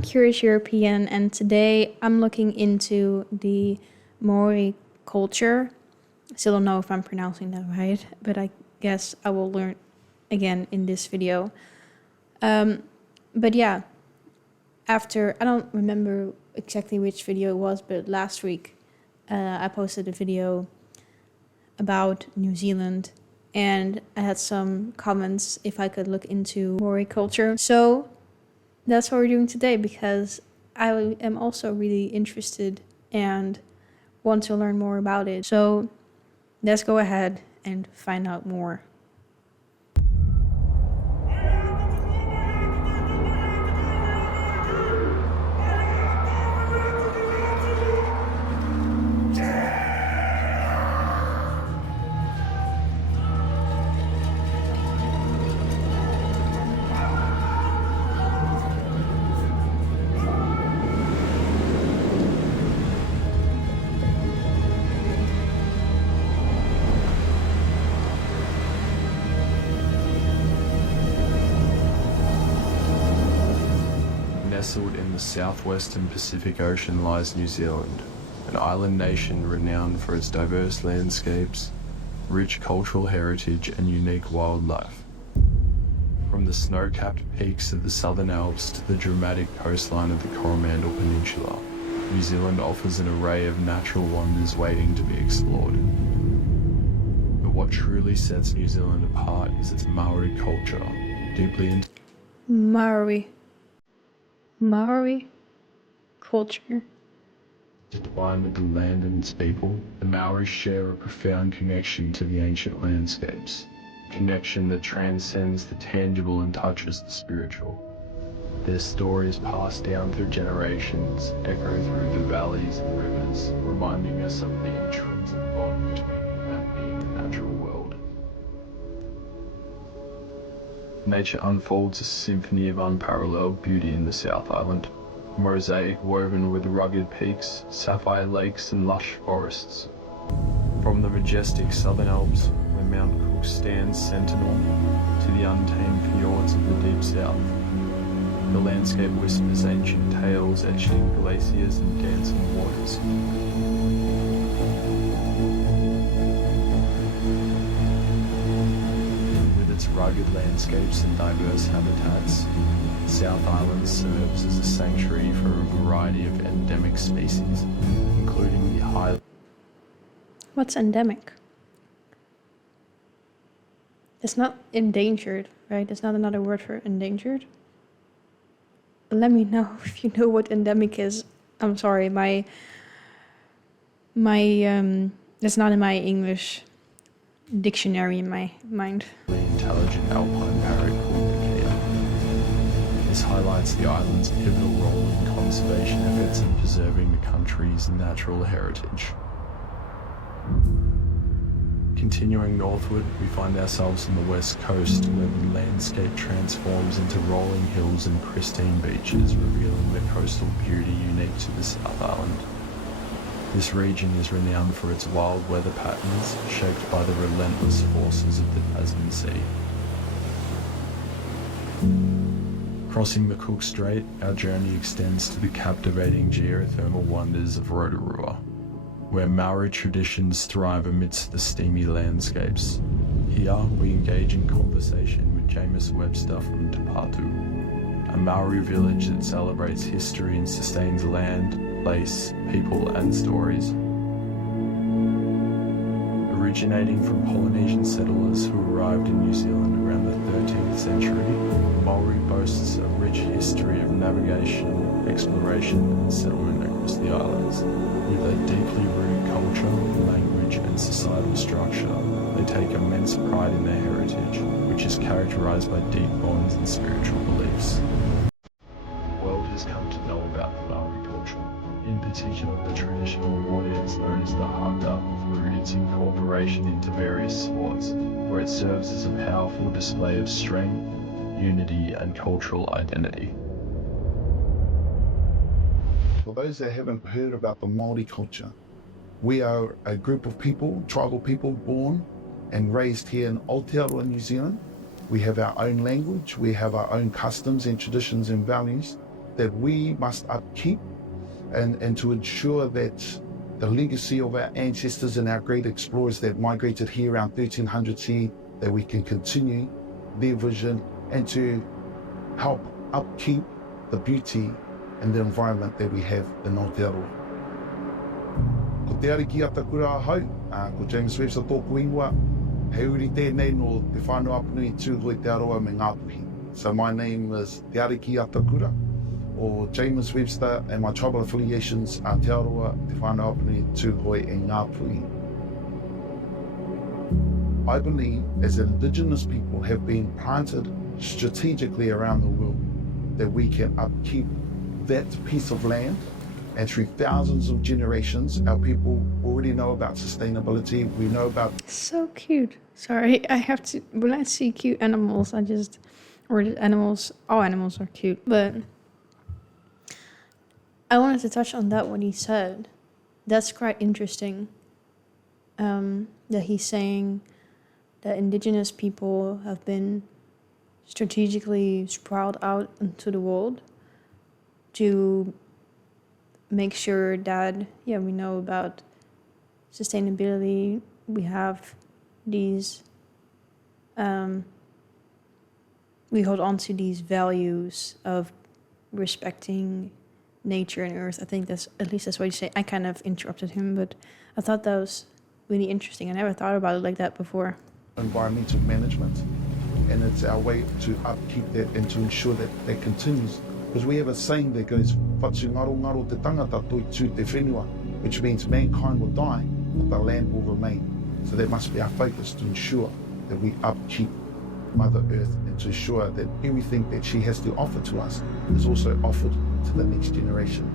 a curious European, and today I'm looking into the Maori culture. Still don't know if I'm pronouncing that right, but I guess I will learn again in this video. But yeah, after, I don't remember exactly which video it was, but last week I posted a video about New Zealand, and I had some comments if I could look into Maori culture. So that's what we're doing today, because I am also really interested and want to learn more about it. So let's go ahead and find out more. Nestled in the southwestern Pacific Ocean lies New Zealand, an island nation renowned for its diverse landscapes, rich cultural heritage and unique wildlife. From the snow-capped peaks of the Southern Alps to the dramatic coastline of the Coromandel Peninsula, New Zealand offers an array of natural wonders waiting to be explored. But what truly sets New Zealand apart is its Maori culture, deeply Maori culture. intertwined with the land and its people. The Maori share a profound connection to the ancient landscapes, a connection that transcends the tangible and touches the spiritual. Their stories passed down through generations, echo through the valleys and rivers, reminding us of the intrinsic bond between humanity and the natural world. Nature unfolds a symphony of unparalleled beauty in the South Island. Mosaic woven with rugged peaks, sapphire lakes and lush forests. From the majestic Southern Alps, where Mount Cook stands sentinel, to the untamed fjords of the deep south, the landscape whispers ancient tales etched in glaciers and dancing waters. With its rugged landscapes and diverse habitats, South Island serves as a sanctuary for a variety of endemic species, including the high... What's endemic? It's not endangered, right? It's not another word for endangered. Let me know if you know what endemic is. I'm sorry, my that's not in my English dictionary in my mind. intelligent alpine parrot called the Haka. This highlights the island's pivotal role in conservation efforts and preserving the country's natural heritage. Continuing northward, we find ourselves on the west coast, where the landscape transforms into rolling hills and pristine beaches, revealing the coastal beauty unique to the South Island. This region is renowned for its wild weather patterns, shaped by the relentless forces of the Tasman Sea. Crossing the Cook Strait, our journey extends to the captivating geothermal wonders of Rotorua, where Maori traditions thrive amidst the steamy landscapes. Here, we engage in conversation with James Webster from Te Patu, a Maori village that celebrates history and sustains land, place, people, and stories. Originating from Polynesian settlers who arrived in New Zealand around the 13th century, Maori boasts a rich history of navigation, exploration, and settlement across the islands. With a deeply rooted culture, language, and societal structure, they take immense pride in their heritage, which is characterized by deep bonds and spiritual beliefs. The world has come to know about the Maori culture, in particular the traditional warriors known as the Haka, through its incorporation into various sports, where it serves as a powerful display of strength, unity, and cultural identity. For those that haven't heard about the Māori culture, we are a group of people, tribal people, born and raised here in Aotearoa, New Zealand. We have our own language, we have our own customs and traditions and values that we must upkeep and to ensure that the legacy of our ancestors and our great explorers that migrated here around 1300 CE, that we can continue their vision and to help upkeep the beauty and the environment that we have in Aotearoa. Ko te ariki atakura hau, ko James Webster tōku ingoa, he uri tēnei no te whānau apunui tūhoi te aroa me Ngāpuhi. So my name is Te Ariki Atakura, or James Webster, and my tribal affiliations are Te Aroa, Te Whānau Apunui, Tūhoi and Ngāpuhi. I believe as Indigenous people have been planted strategically around the world that we can upkeep that piece of land, and through thousands of generations our people already know about sustainability. We know about... So cute. Sorry, I have to, when I see cute animals, all animals are cute, but I wanted to touch on that what he said. That's quite interesting, that he's saying that Indigenous people have been strategically sprawled out into the world to make sure that, we know about sustainability. We have these, we hold on to these values of respecting nature and earth. I think that's what you say. I kind of interrupted him, but I thought that was really interesting. I never thought about it like that before. Environmental management, and it's our way to upkeep that and to ensure that that continues. Because we have a saying that goes, "Whatu ngaro ngaro te tangata toi tū te whenua," which means mankind will die, but the land will remain. So that must be our focus, to ensure that we upkeep Mother Earth and to ensure that everything that she has to offer to us is also offered to the next generation.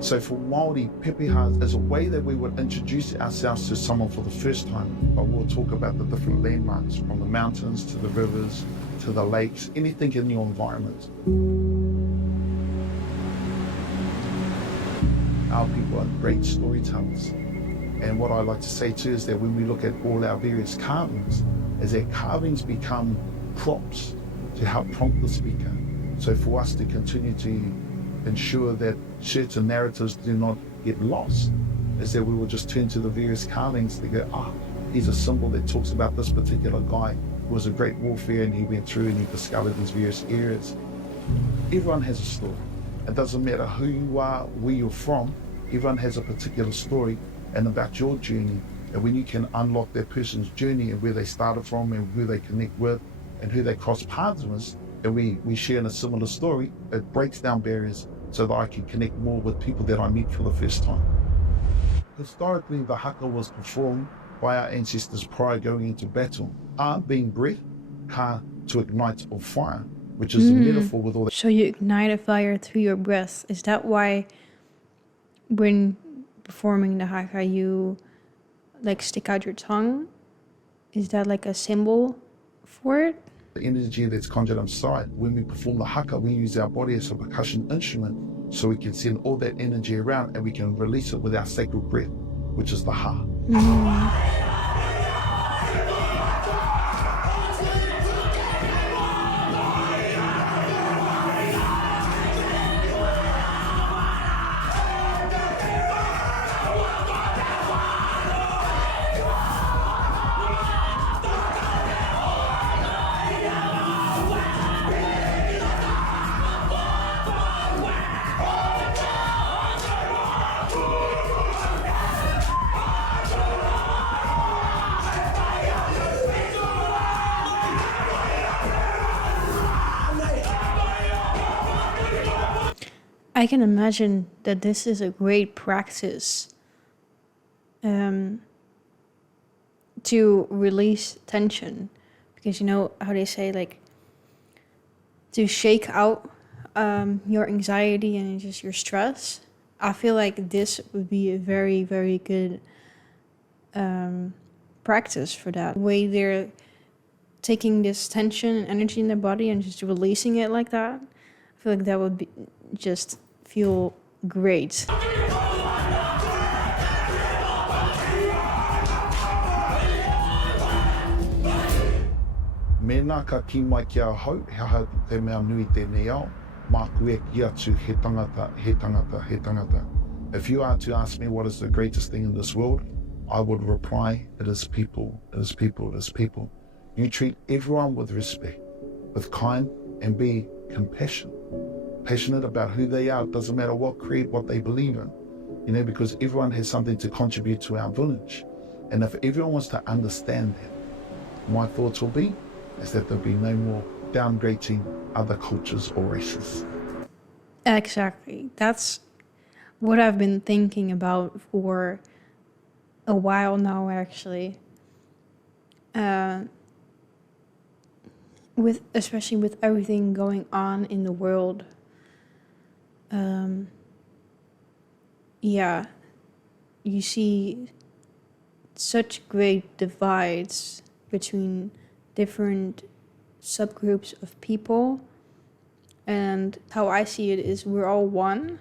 So for Māori, pepeha is a way that we would introduce ourselves to someone for the first time, but we'll talk about the different landmarks, from the mountains to the rivers to the lakes, anything in your environment. Our people are great storytellers. And what I like to say too is that when we look at all our various carvings, is that carvings become prompts to help prompt the speaker. So for us to continue to ensure that certain narratives do not get lost, is that we will just turn to the various carvings to go, here's a symbol that talks about this particular guy who was a great warfare and he went through and he discovered these various areas. Everyone has a story. It doesn't matter who you are, where you're from, everyone has a particular story and about your journey. And when you can unlock that person's journey and where they started from and who they connect with and who they cross paths with, and we share in a similar story, it breaks down barriers so that I can connect more with people that I meet for the first time. Historically, the haka was performed by our ancestors prior going into battle. Being breath, ka to ignite or fire, which is a metaphor with all that. So you ignite a fire through your breath. Is that why when performing the haka you like stick out your tongue? Is that like a symbol for it? The energy that's conjured inside. When we perform the haka, we use our body as a percussion instrument so we can send all that energy around and we can release it with our sacred breath, which is the ha. I can imagine that this is a great practice to release tension, because you know how they say, like, to shake out your anxiety and just your stress. I feel like this would be a very, very good practice for that. The way they're taking this tension and energy in their body and just releasing it like that, I feel like that would be just feel great. Mena ka ki mai ki a hau, he aha te mea nui tēnei ao, māku e ki atu he tangata, he tangata, he tangata. If you are to ask me what is the greatest thing in this world, I would reply, it is people, it is people, it is people. You treat everyone with respect, with kind, and be compassionate. Passionate about who they are, it doesn't matter what creed, what they believe in. You know, because everyone has something to contribute to our village. And if everyone wants to understand that, my thoughts will be, is that there'll be no more downgrading other cultures or races. Exactly. That's what I've been thinking about for a while now, actually. Especially with everything going on in the world. Yeah, you see such great divides between different subgroups of people, and how I see it is we're all one.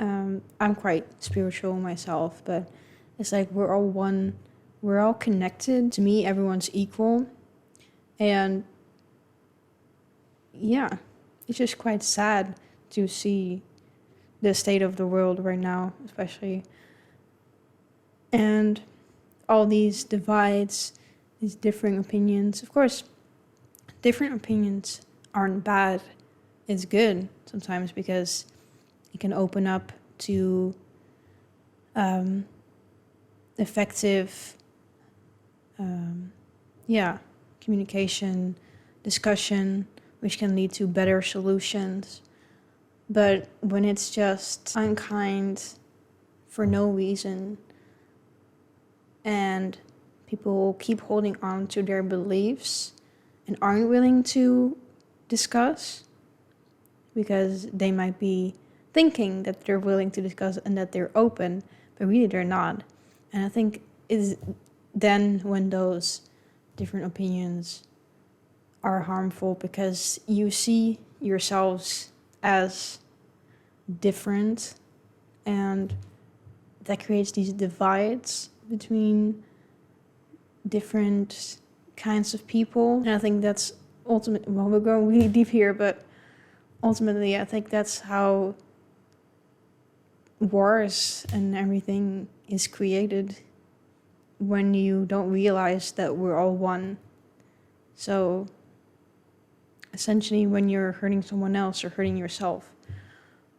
I'm quite spiritual myself, but it's like we're all one, we're all connected. To me, everyone's equal, and yeah, it's just quite sad to see the state of the world right now, especially. And all these divides, these differing opinions. Of course, different opinions aren't bad. It's good sometimes because it can open up to effective communication, discussion, which can lead to better solutions. But when it's just unkind for no reason, and people keep holding on to their beliefs and aren't willing to discuss because they might be thinking that they're willing to discuss and that they're open, but really they're not. And I think it's then when those different opinions are harmful, because you see yourselves as different, and that creates these divides between different kinds of people. And I think that's ultimately, well, we're going really deep here, but ultimately I think that's how wars and everything is created, when you don't realize that we're all one. So essentially when you're hurting someone else, you're hurting yourself.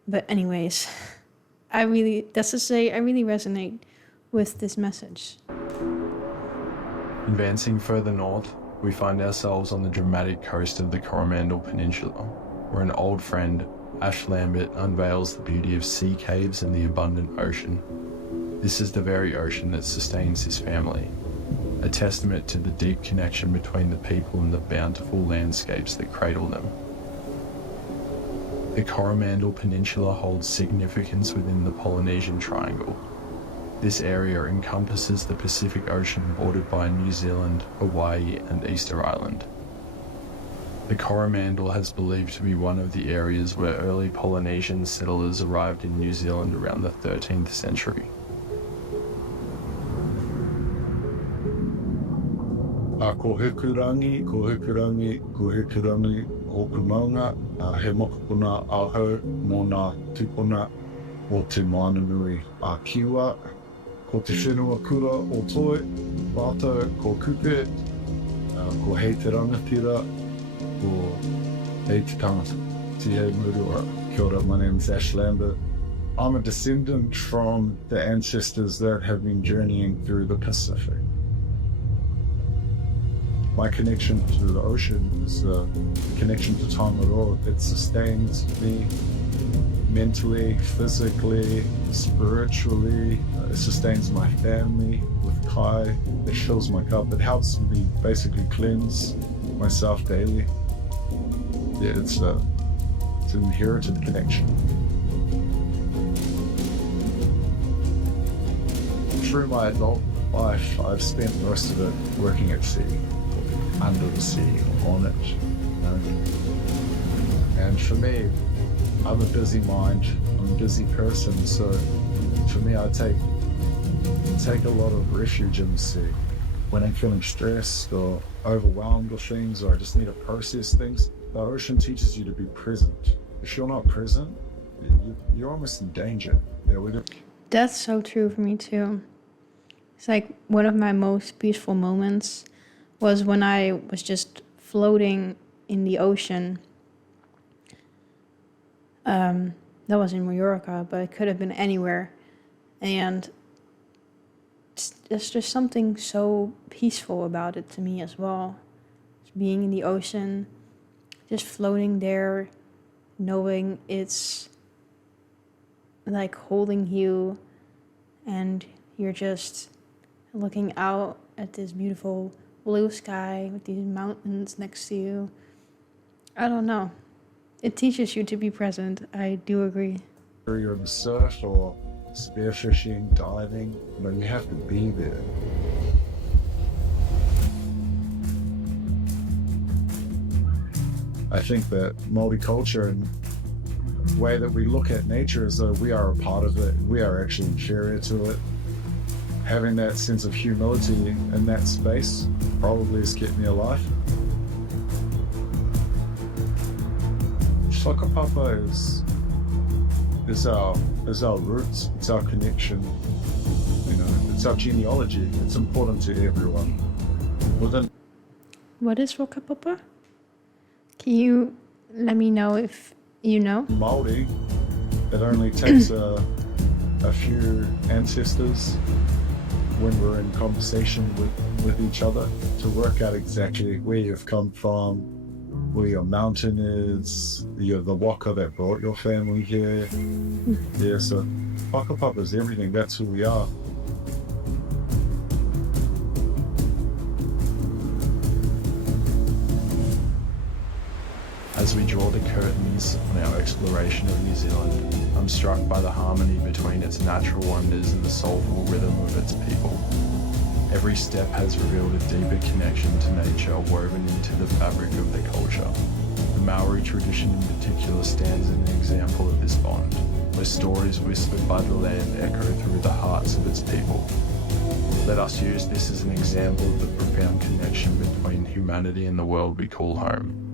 But anyways, I really resonate with this message. Advancing further north, we find ourselves on the dramatic coast of the Coromandel Peninsula, where an old friend, Ash Lambert, unveils the beauty of sea caves and the abundant ocean. This is the very ocean that sustains his family, a testament to the deep connection between the people and the bountiful landscapes that cradle them. The Coromandel Peninsula holds significance within the Polynesian Triangle. This area encompasses the Pacific Ocean bordered by New Zealand, Hawaii, and Easter Island. The Coromandel has believed to be one of the areas where early Polynesian settlers arrived in New Zealand around the 13th century. Ko hukurangi, hoku maunga, he mokopuna ahau mō nā tupuna o te moana nui a kiwa. Ko te whenua kura o toi, wātou ko kupe, ko hei te rangatira, ko hei te tangata. Tihe murua. Kia ora, my name is Ash Lambert. I'm a descendant from the ancestors that have been journeying through the Pacific. My connection to the ocean is a connection to Tangaroa that sustains me mentally, physically, spiritually. It sustains my family with kai. It fills my cup. It helps me basically cleanse myself daily. Yeah, it's an inherited connection. Through my adult life, I've spent most of it working at sea, under the sea, on it. And for me, I'm a busy mind, I'm a busy person, so for me I take a lot of refuge in the sea. when I'm feeling stressed or overwhelmed with things, or I just need to process things, the ocean teaches you to be present. If you're not present, you're almost in danger. That's so true for me too. It's like one of my most peaceful moments was when I was just floating in the ocean. That was in Mallorca, but it could have been anywhere. And there's just something so peaceful about it to me as well. Just being in the ocean, just floating there, knowing it's like holding you, and you're just looking out at this beautiful blue sky with these mountains next to you. I don't know. It teaches you to be present. I do agree. Whether you're in the surf or spearfishing, diving, you have to be there. I think that Māori culture and the way that we look at nature as though we are a part of it, we are actually inferior to it. Having that sense of humility in that space probably has kept me alive. Whakapapa is our roots, it's our connection, it's our genealogy. It's important to everyone. What is whakapapa? Can you let me know if you know? Māori, it only takes a few ancestors when we're in conversation with each other to work out exactly where you've come from, where your mountain is, you're the waka that brought your family here. Yeah, so whakapapa is everything. That's who we are. As we draw the curtains on our exploration of New Zealand, I'm struck by the harmony between its natural wonders and the soulful rhythm of its people. Every step has revealed a deeper connection to nature woven into the fabric of the culture. The Maori tradition in particular stands as an example of this bond, where stories whispered by the land echo through the hearts of its people. Let us use this as an example of the profound connection between humanity and the world we call home.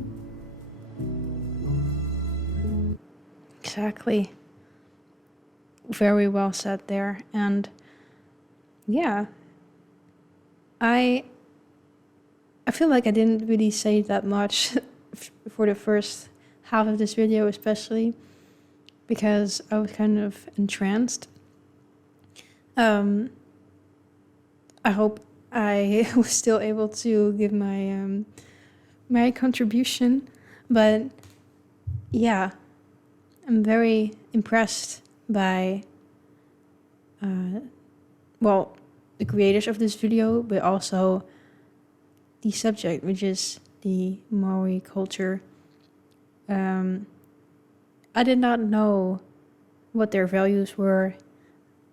Exactly. Very well said there. And yeah, I feel like I didn't really say that much for the first half of this video, especially because I was kind of entranced. I hope I was still able to give my my contribution, but yeah, I'm very impressed by the creators of this video, but also the subject, which is the Maori culture. I did not know what their values were,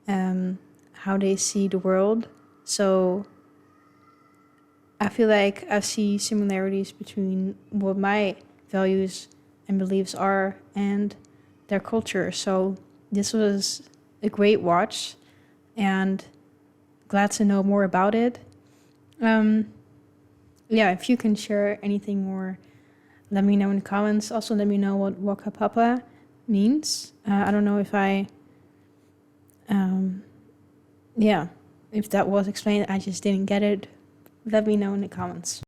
how they see the world. So I feel like I see similarities between what my values and beliefs are and their culture. So this was a great watch and glad to know more about it. Yeah, if you can share anything more, let me know in the comments. Also, let me know what whakapapa means. I don't know if if that was explained, I just didn't get it. Let me know in the comments.